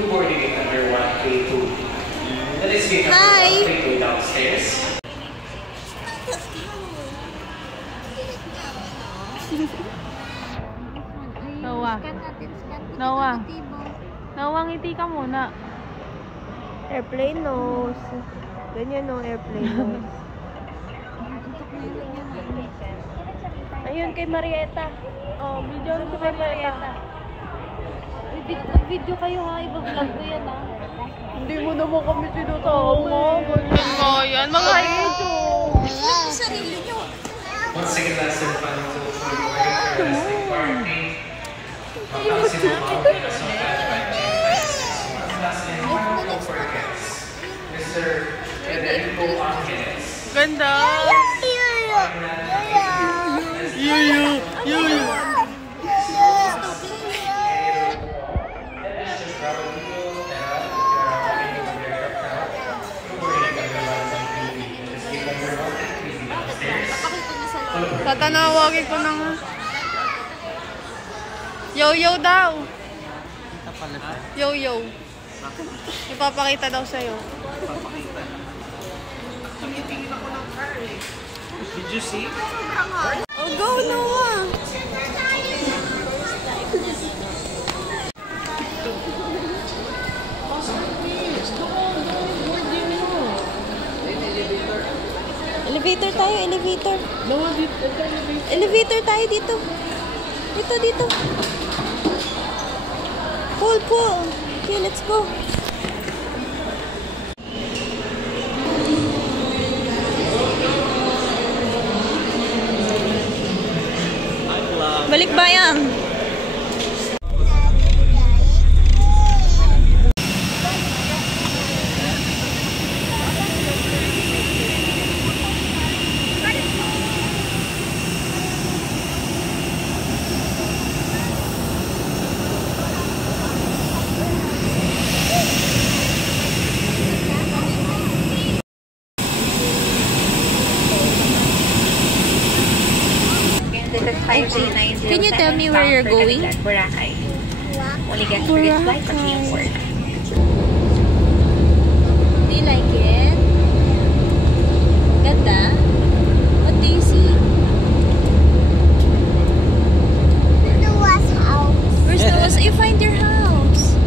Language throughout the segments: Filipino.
Through boarding gate number 132. That is gate number 132 downstairs. Noah, ngiti ka muna. Airplane nose. Ganyan no, airplane nose. Ayun kay Marieta. Oh, video ko kay Marieta. Mag-video kayo ha, i-vlog ko yan ha. Hindi mo naman kami sinutama. Ganyan nga yan. Mga ito. Sarili nyo. Once again, last and final call for the characteristic parking. Maximum mountain as well as last and final call for guests. Mr. Federico Angeles. Ganda. Yuyu. Tatanawagin ko na nga. Yo-yo daw. Yo-yo. Ipapakita daw sa'yo. Did you see? Oh, go, Noah! Elevator tayo, elevator. Elevator tayo dito. Dito. Pull. Okay, let's go. Balik bayan. Can you tell me where you're going? Boracay. Only get free flight from the airport. Do you like it? Ganda? What do you see? Noah's house. Where's Noah's? You find your house.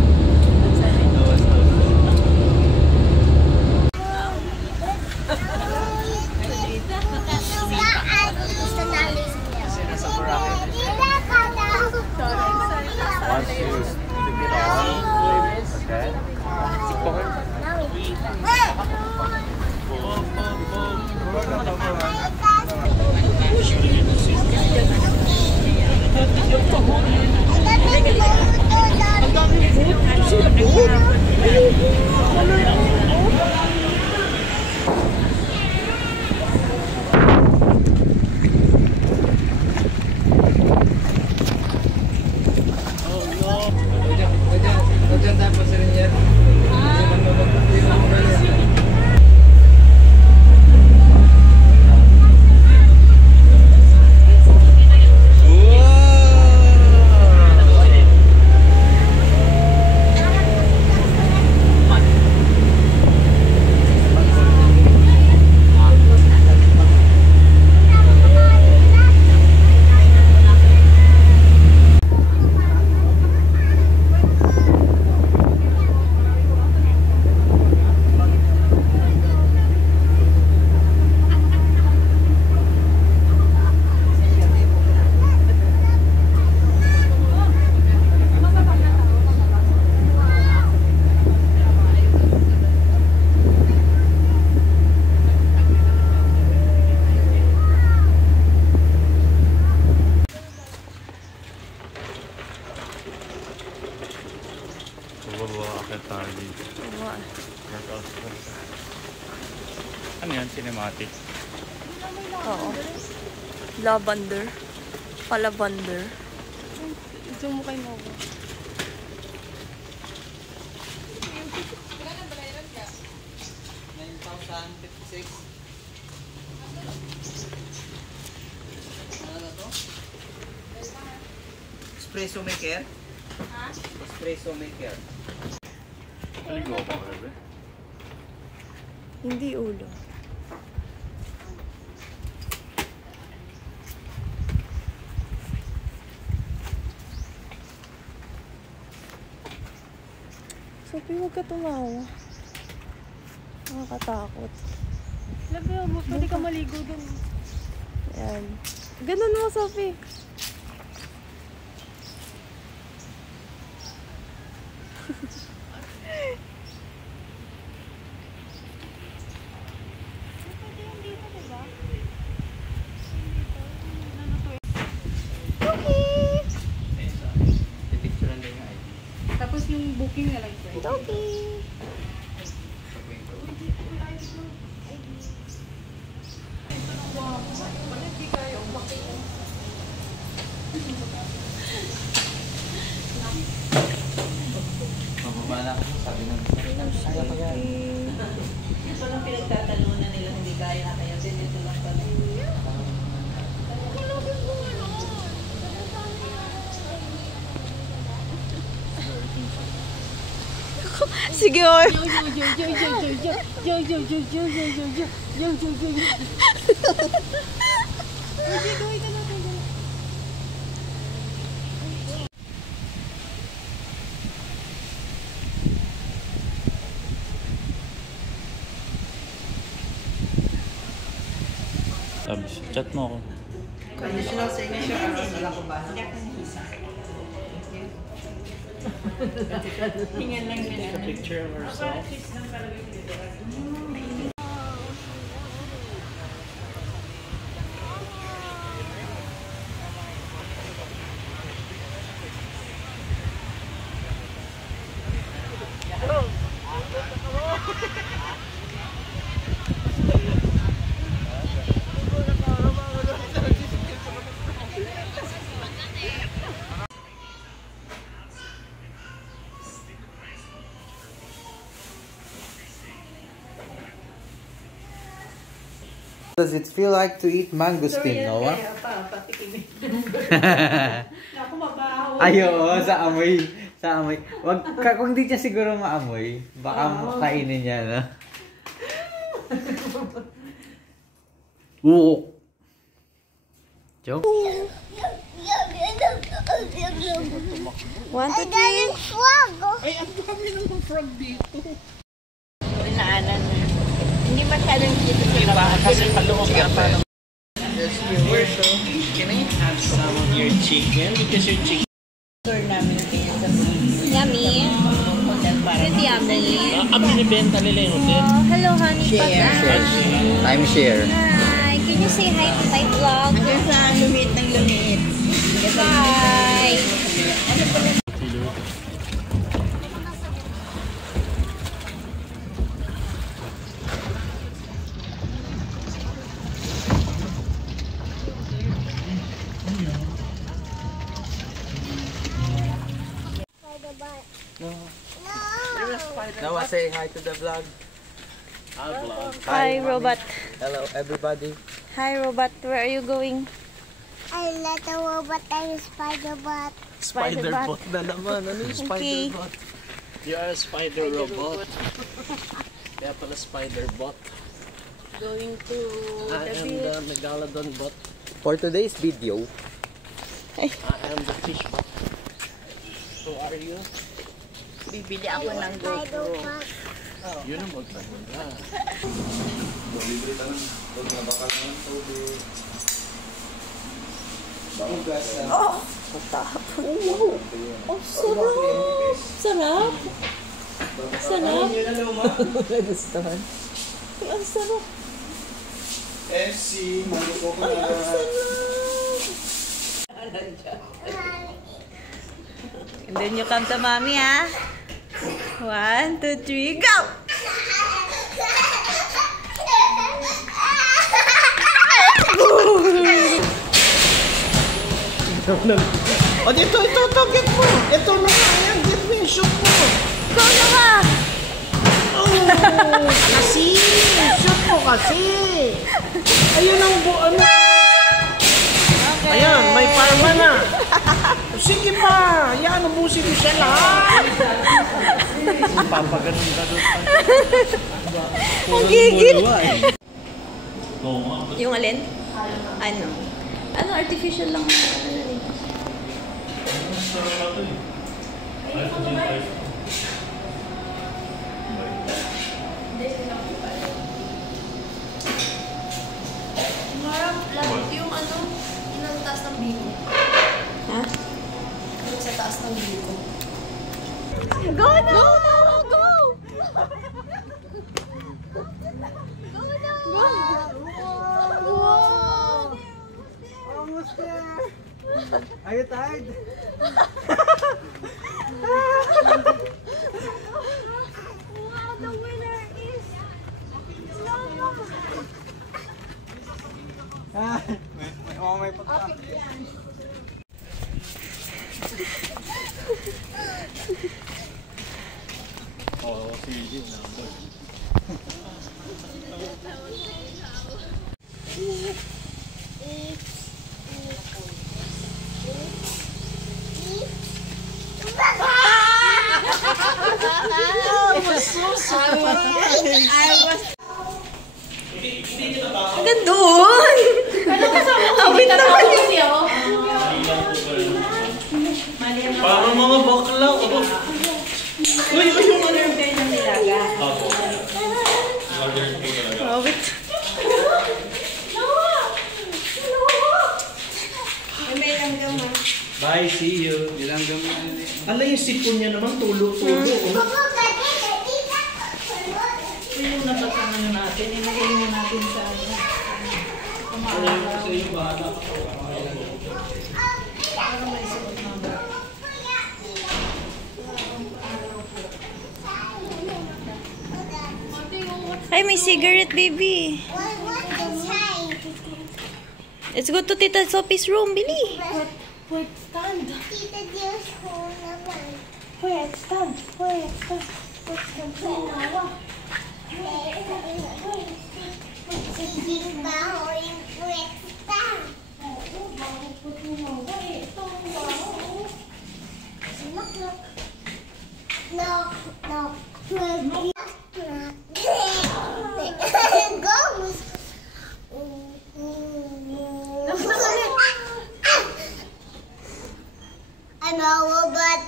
Ano yan? Cinematic? Oo. Lavender. Palavender. Zoom mo kay Noah. Espresso maker? Ha? Espresso maker. Hindi ulo. Sophie, huwag ka tumawa. Nakakatakot. Lagyan mo, pwede ka maligo dun. Ayan. Ganun mo, Sophie. Tapos yung booking na lang. Okay. Mababa na ako, sabi ng kaya pa yan. Ito lang pinagtatalunan nila, hindi kaya na kaya din ito lang pala. Sige, oy. Chat mo ako. Conditional signature, aras na lang ko ba? Hingan lang nila. Picture of ourselves. Does it feel like to eat mangosteen, Noah? Ako mabaho. Ayo, sa amoy. Sa amoy. Wag ka, kung di niya siguro maamoy, baka kainin niya, no? Oo. Joke? 1, 2, 3. Ay, ang dami naman frog dito. Inaanan mo. Hindi masyadong dito sa Baka kasi paloob ka pa. Yes, viewers, so can I have some of your chicken? Because your chicken... Store namin kayo sa Yummy. hotel para It's yummy. binibenta nila yung hotel. Oh, hello, honey. I'm share. Hi. Can you say hi to my vlog? hanggang sa lumit ng lumit. Bye. Noah, say hi to the vlog. Hi, robot. Hello, everybody. Hi, robot. Where are you going? I let the robot and spider bot. Spider-bot na naman. Ano yung Okay. spider-bot? You are a spider robot. Kaya pala spider-bot. Going to I the am beach. the Megalodon bot. For today's video, I am the fish bot. Who are you? Bibili ako ng GoPro. Yun ang magpapagod. Sarap. Sarap. Gustuhan. Ang sarap. FC, maluko ko na. And then you come to mommy, ah. 1, 2, 3, go! O dito, get mo! Ito na nga, get mo yung shoot mo! Go na ka! Kasi! Shoot mo kasi! Ayun ang buo na! Okay. Ayan, may parma na! Sige pa! Yan, ubusin mo siya lahat! Papaganon ka doon. Ang gigil. Yung alin? Ano? Ano, artificial lang. Marap lang yung ano, yung taas ng biko. Ha? Yung sa taas ng biko. Go na! Go na! Go! Go na! Wow! Almost there! Are you tired? Wow, the winner is Lava! May pagka. Oo, sige. Hanggang doon! Awit naman niya. Parang mga bakla. Uy, yung ano yung ng nilaga. Awit. May langgam ha. bye, see you. Ala yung sipon niya naman, tulo-tulo. Yung napasama nyo natin, inagay mo natin sa ano. Sa yung bata. Para may suot na ba? Ay, may cigarette, baby. Let's go to Tita Sophie's room, Billy. Wait, stand. Tita Diyos ko naman. Wait, stand. Wait, stand. Sige ba ho yung pwesta? Knock, knock, knock. Goes. Ano, but...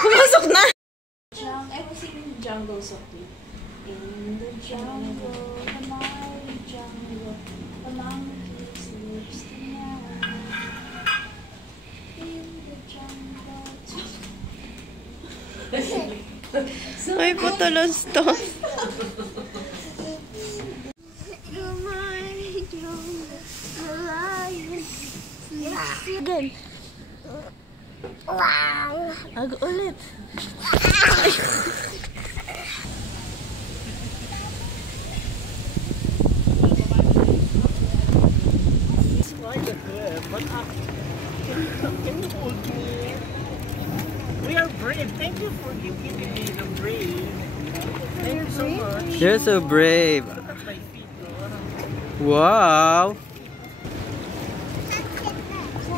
Pumasok na. Jungle Sophie. In the jungle, the mighty jungle, the monkeys lives tonight. In the jungle. Ay, patulos to. Again. Wow! Ag ulit. We are brave. Thank you for giving me the brave. Thank you so much. You're so brave. Wow.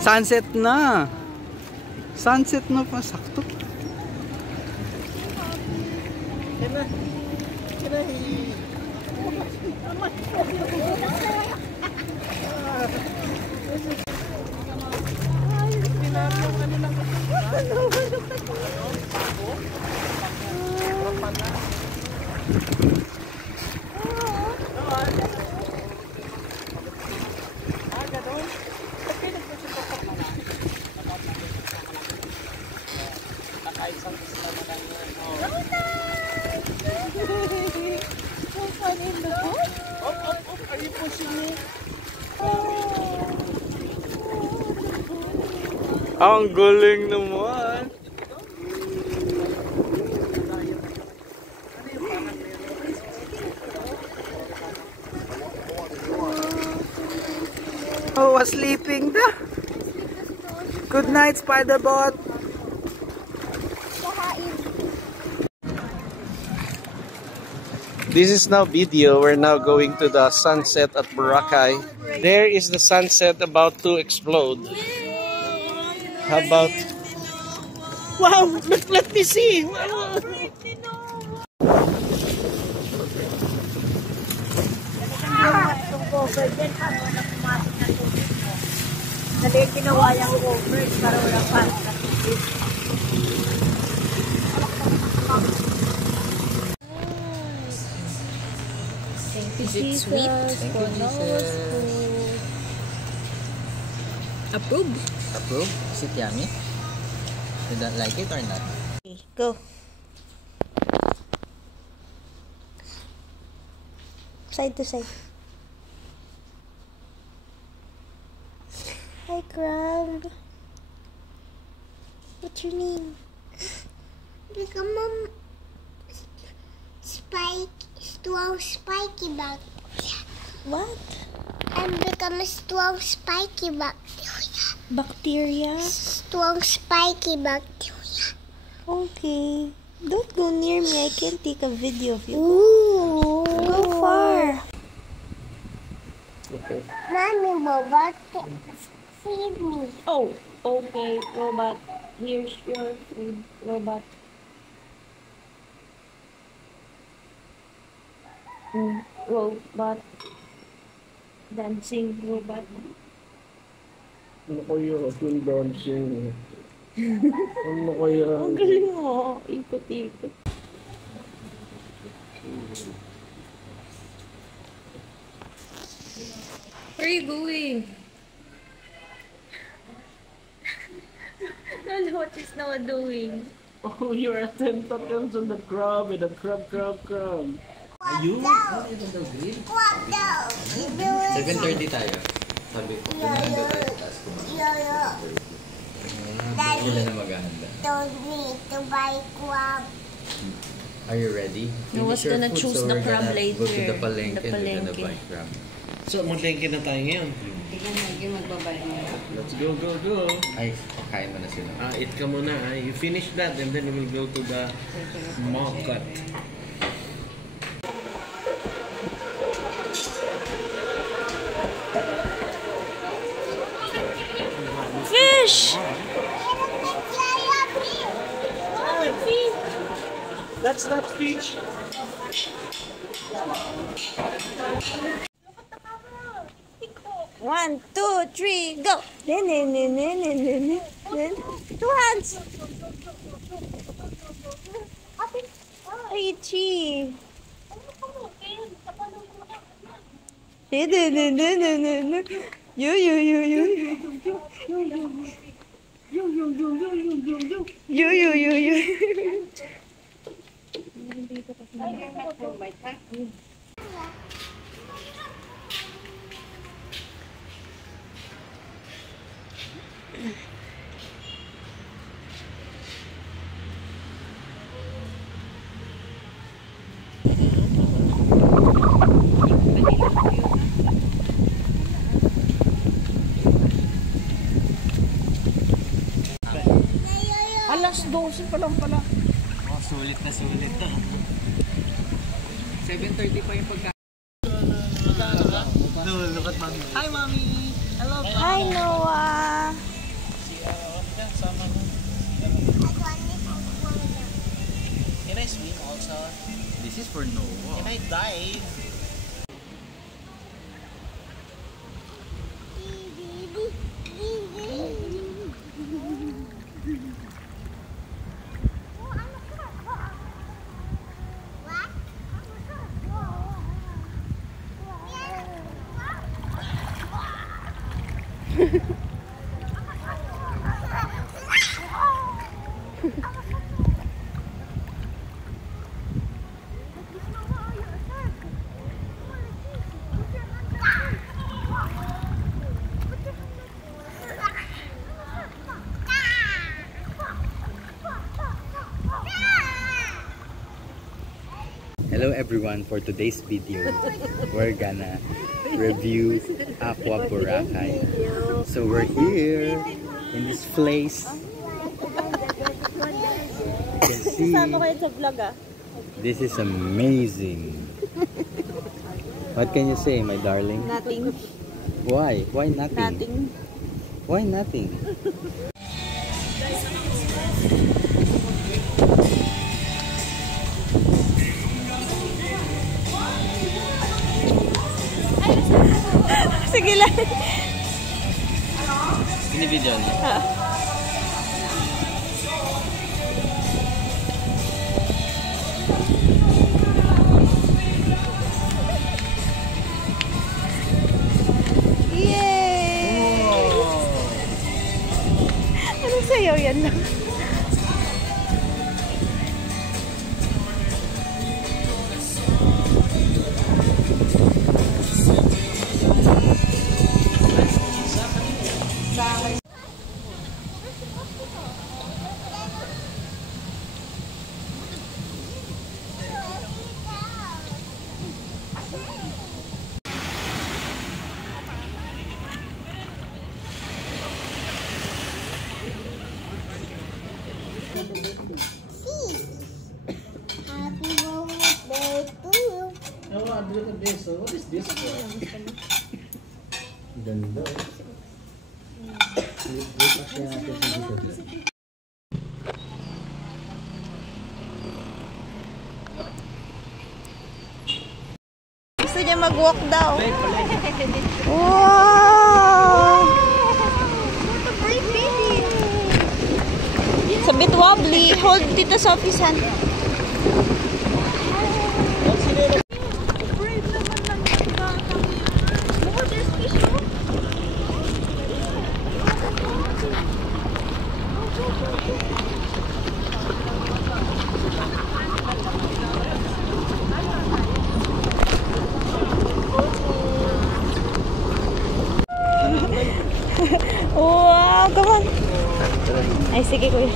Sunset na. Sunset na pa. Sakto. Ang galing naman. Oh, was sleeping na. Good night, Spiderbot. This is now video. We're now going to the sunset at Boracay. There is the sunset about to explode. How about... Wow! Let me see! Dali ginawa yung cover para walang pasta. Is it sweet? Thank you, Jesus. Approved. Approve? Is it yummy? You don't like it or not? Go. Side to side. Hi, Crab. What's your name? Become a strong spiky bacteria. What? And become a strong spiky bacteria. Bacteria? Strong spiky bacteria. Okay. Don't go near me. I can't take a video of you. Ooh. Go far. Mommy, robot, feed me. Oh, okay, robot. Here's your food, robot. Robot. Dancing robot. Ano kaya yung dancing? Ano kaya? Ang galing mo. Ikot-ikot. Where are you going? And what is Noah doing? Oh, you're a tentacles on the crab and the crab. Ayun? What the? 7:30 tayo. Sabi ko, nandito tayo sa taas ko. Hindi sila na maghahanda. Told me to buy crab. Are you ready? Noah's Finish your gonna food, choose so the we're crab gonna Go to later. the palengke The and we're gonna palengke. buy crab. So, maglengke na tayo ngayon. Let's go. Ay, pakain mo na sila. Eat ka muna. You finish that and then we'll go to the market. Fish! That's not fish. One, two, three, go! Two hands! Ay, Chi! Alas 12 pa lang pala. Oh, sulit na to. 7:30 pa yung pagkain. Look at mommy. Hi, mommy. Hello. Hi, Noah! Can I swim also? This is for Noah. Can I dive? Hello everyone, for today's video, we're gonna review Aqua Boracay. So we're here in this place. You can see, this is amazing. What can you say, my darling? Nothing. Why? Why nothing? Nothing. Why nothing? Sige lang. Binibidyo niya. Yay! Anong sayaw yan lang? Happy birthday to you. What is this for? Ganda. Gusto niya mag-walk daw. Wow! It's a bit wobbly. Hold Tita Sophie's hand. Wow, come on. Ay, sige kuya.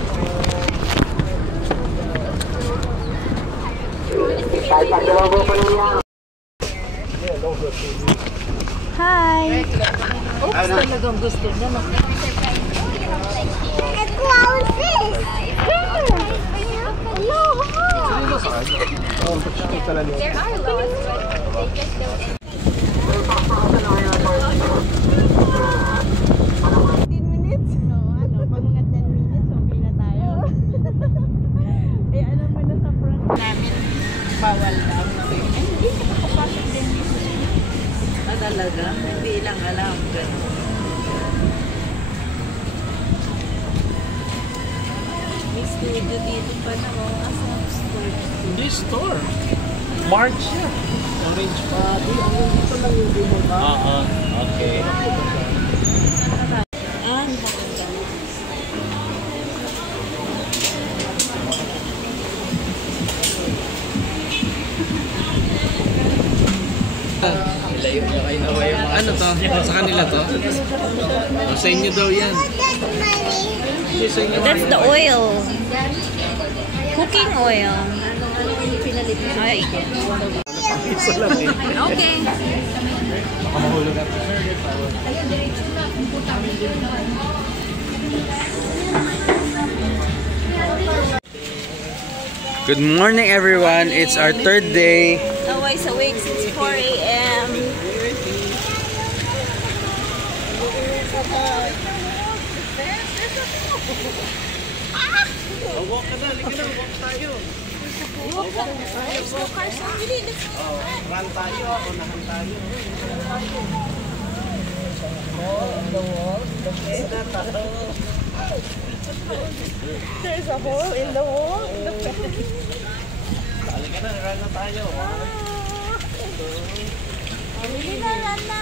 Hi. Talagang gusto niya. And close this. There are lots, but they just don't. Bawal daw. Hindi ka makapasok din dito. Talaga? Hindi lang alam. May studio dito pa na. This store. March siya. Orange party. Ang dito lang yung demo ba? Okay. Ano to? Sa kanila to? Sa inyo daw yan. That's the oil. Cooking oil. Ay. Okay. Good morning, everyone. It's our third day. Always awake since 4 a.m. Walk ka na, walk tayo. Let's go, Carson. Let's go. Run tayo, unahan tayo. There's a hole in the wall. Halika na, run na tayo. Wala na.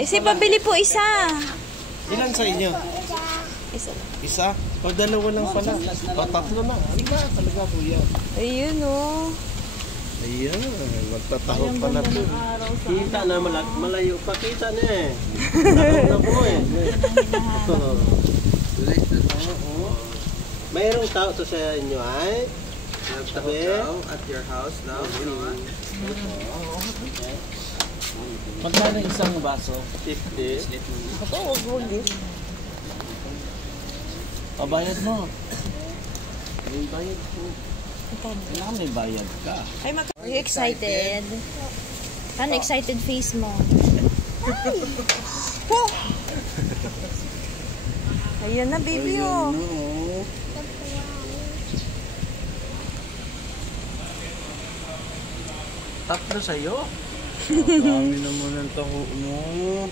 Isa, pabili po isa. Ilan sa inyo? Isa. Isa? O dalawa lang pala. O tatlo na. Ano ba talaga kuya? Ayun o. Ayan, magtatahog pala ito. Kita na, malayo pa. Kita na eh. Tahog na po eh. Mayroong tao to sa inyo ay? Nagtabi? At your house now? Magkano isang baso? 50. Ako, huwag din. Pabayad mo. May bayad po. Kailangan may bayad ka. Are you excited? Ano excited face mo? Ayan na, baby, oh. Tatlo sa'yo. Dami naman ang taho mo.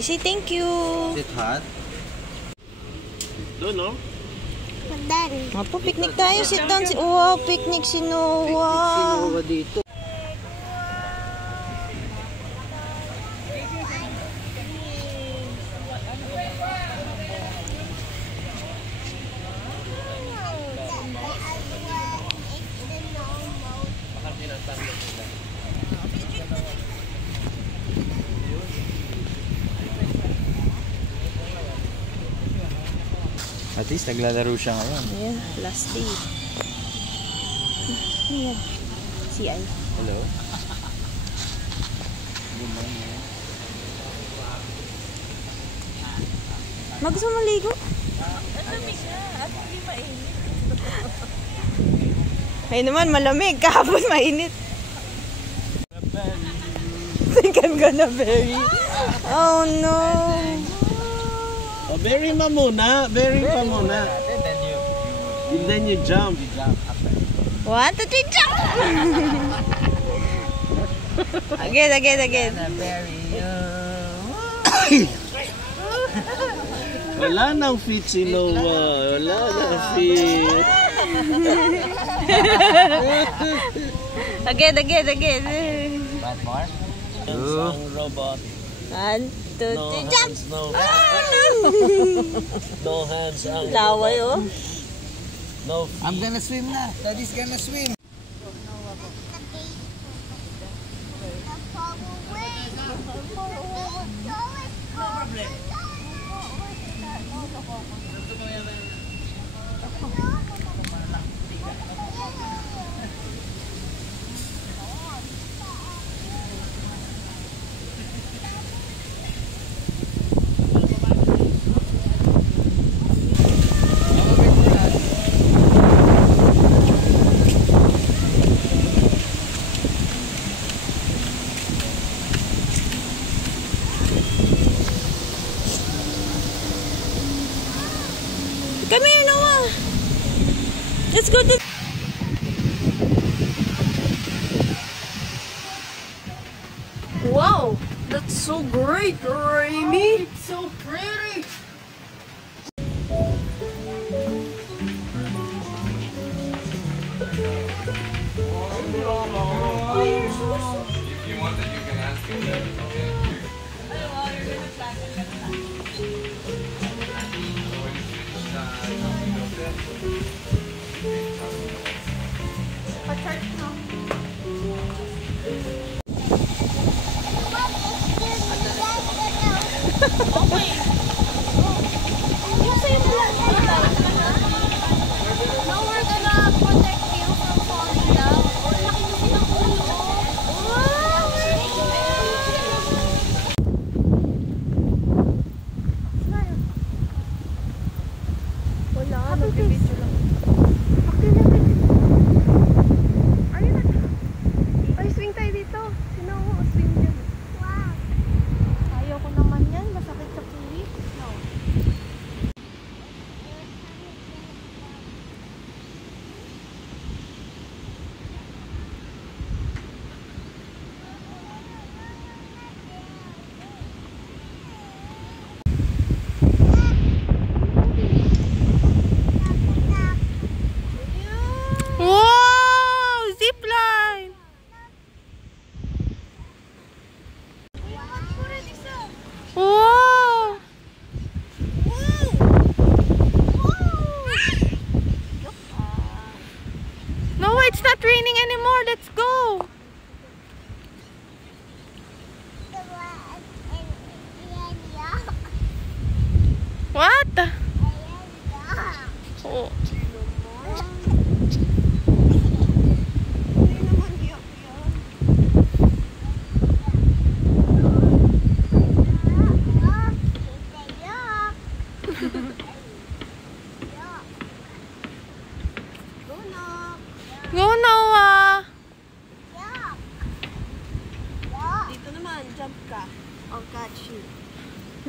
Say thank you. Is it hot? Doon, no? Apo, picnic tayo. Sit down. Wow, picnic si Noah. Sinuwa dito. At least naglalaro siya ngayon. Yeah, last day. Ayan. Si Ay. Hello? Gusto mo maligo? Ay naman, malamig. Kahapon mainit. Think I'm gonna bury. Oh no. Oh, bury pa muna. Bury pa muna. And then you jump. 1, 2, 3, jump! Again. Wala nang fit si Noah. Wala nang fit. Again. One more? Ang robot. 1, 2, 3, jump! No hands. Laway, oh. No I'm gonna swim na. Daddy's gonna swim. Come here, Noah. Let's go to... Wow, that's so great, Raimi. It's so pretty. If you want it, you can ask him that. Okay.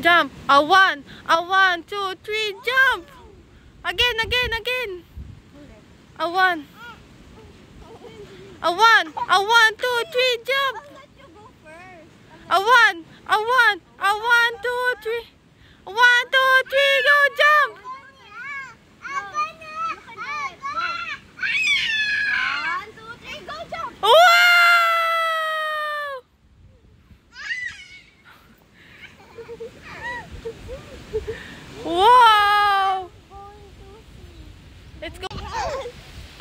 Jump. A one, 2, 3, jump. Again. A one, 2, 3, jump. A one, 2, 3. 1, 2, 3, go jump. 1, 2, 3, go jump! Wow! Wow! Let's go.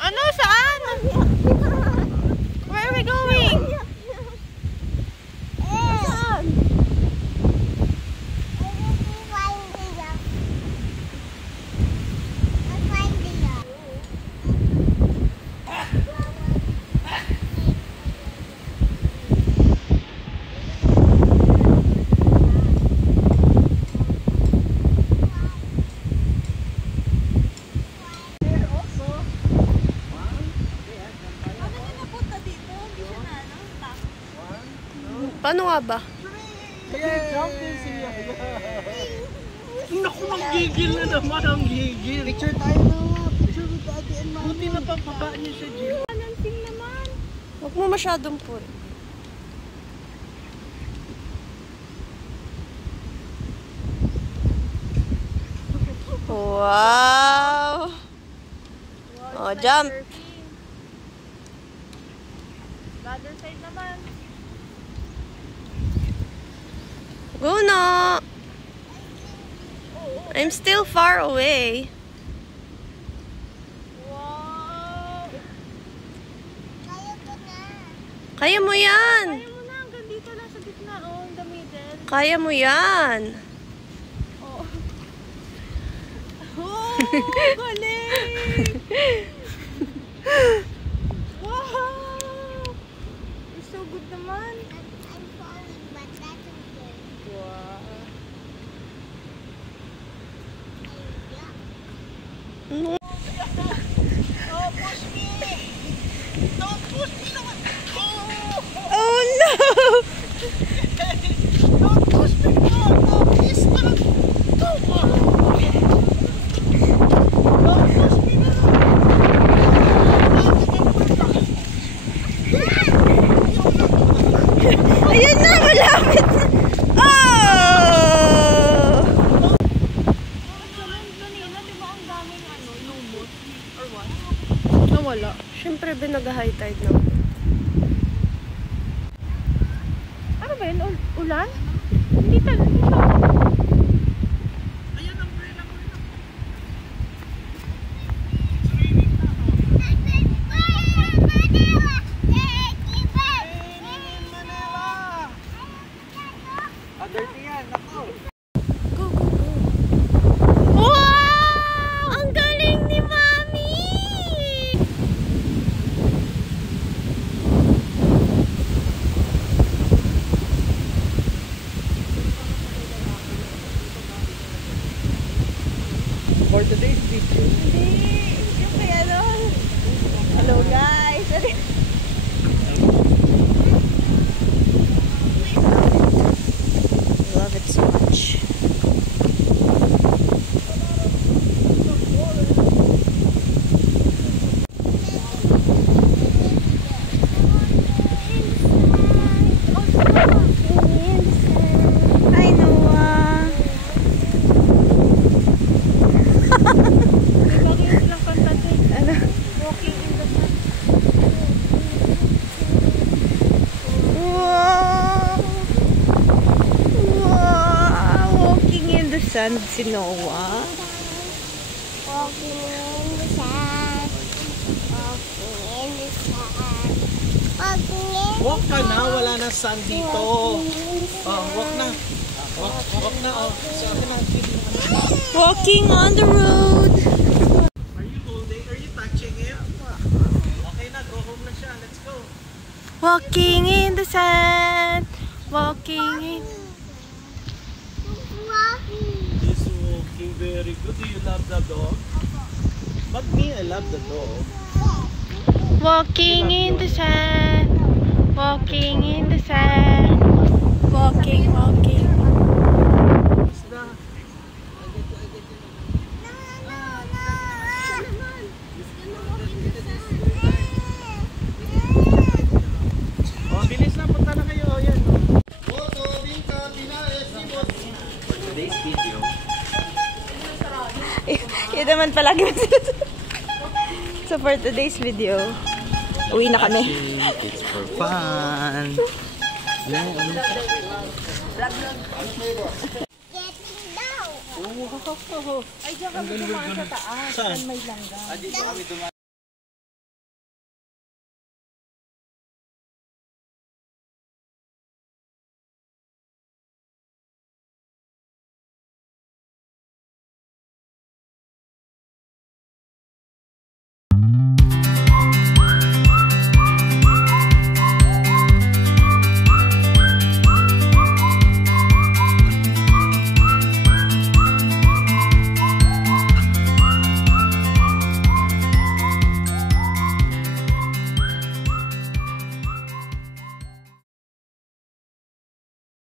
Ano, saan? Where are we going? Saan? Paano nga ba? Naku, nanggigil na naman ang gigil. Picture tayo na. Picture with Daddy and Mommy. Buti na pang niya siya, Jill. Ananting naman. Huwag mo masyadong pull. Wow! Oh, jump! Other side naman. Go na! I'm still far away. Wow! Kaya mo yan! Kaya mo na, hanggang dito lang sa gitna, oh, in the middle. Kaya mo yan! Oh, galing! Wow! You're so good naman. I'm falling, but that's okay. Wow. Oh, push me! Don't push me naman! Oh no! Don't push me! No, please, don't! Don't push me naman! Ayun na! Malapit na! Oh! Kanina, di ba ang daming lumot? Or what? Nawala. Siyempre, binag-high tide na. Ano ba yun? Ulan? Hindi talaga. Ayan ang umbrella ko yun. Dirty yan, ako. Wow! Ang galing ni Mami! For today's video, Yung kaya doon. Hello guys. Love it so much. Hi Noah. Wow! Wow! Walking in the sun si Noah. Walking in the sand. Walking in the sand. Walking in walk ka na, wala na sun dito. Oh, walk na. Walk na, oh. So, ako na, Walking on the road. are you holding? Are you touching it? Okay na, go home na siya. Let's go. Walking in the sand. Walking in... He's walking very good. Do you love the dog? But me, I love the dog. Walking in the sand. Walking in the sand. Walking. naman palagi. So for today's video, uwi na kami. It's for fun. Ay, diyan kami dumaan sa taas. Saan? May langga. Dito kami dumaan.